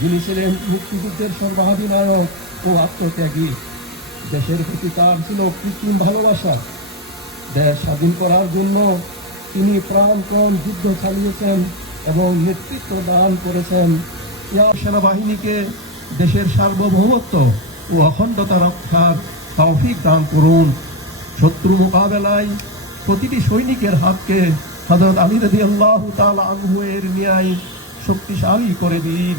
যিনি ছিলেন মুক্তিযুদ্ধের সর্বাধিনায়ক ও আত্মত্যাগী। দেশের প্রতি তার ছিল কৃত্রিম ভালোবাসা। দেশ স্বাধীন করার জন্য তিনি প্রাণপণ যুদ্ধ চালিয়েছেন এবং নেতৃত্ব দান করেছেন। সেনাবাহিনীকে দেশের সার্বভৌমত্ব ও অখণ্ডতা রক্ষার তৌফিক দান করুন। শত্রু মোকাবেলায় প্রতিটি সৈনিকের হাতকে হজরত আলী রদি আল্লাহ তালা আনহু এর ন্যায় শক্তিশালী করে দিন।